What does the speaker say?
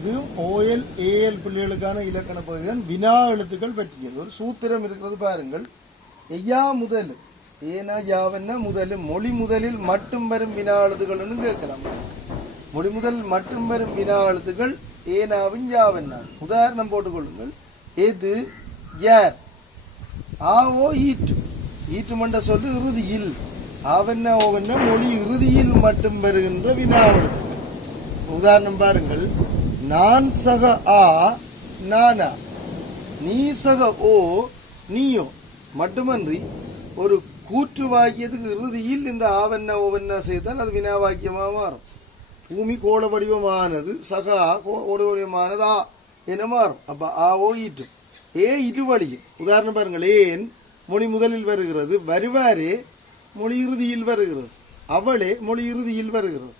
இது OL AL பிள்ளைகளுக்கான இலக்கண பகுதி தான். வினா எழுத்துக்கள் பற்றியது ஒரு சூத்திரம் இருக்கிறது பாருங்கள். ஐயா முதல் ஏனா யாவன்னா முதல் மொழி முதலில் மட்டும் வரும் வினா எழுத்துக்கள்னு கேட்கலாம். மொழி முதல் மட்டும் வரும் வினா எழுத்துக்கள் ஏனாவும் யாவன்னா. உதாரணம் போட்டுக்கொள்ளுங்கள். எது யார் ஆவோ ஈட்டு ஈட்டு மண்ட சொல்லு இறுதியில் ஆவன்னா ஓவன்னா மொழி இறுதியில் மட்டும் வருகின்ற வினா எழுத்துக்கள். உதாரணம் பாருங்கள். நான் சக ஆ நானா, நீ சக ஓ நீயோ. மட்டுமன்றி ஒரு கூற்று வாக்கியத்துக்கு இறுதியில் இந்த ஆவண்ணா ஓவண்ணா செய்தால் அது வினா வாக்கியமாக மாறும். பூமி கோள வடிவமானது சகா கோட வடிவமானதா என மாறும். அப்போ ஆ ஓ ஈட்டு ஏ இரு வழியும். உதாரணம் பாருங்கள். ஏன் மொழி முதலில் வருகிறது, வருவாரே மொழி இறுதியில் வருகிறது, அவளே மொழி இறுதியில் வருகிறது.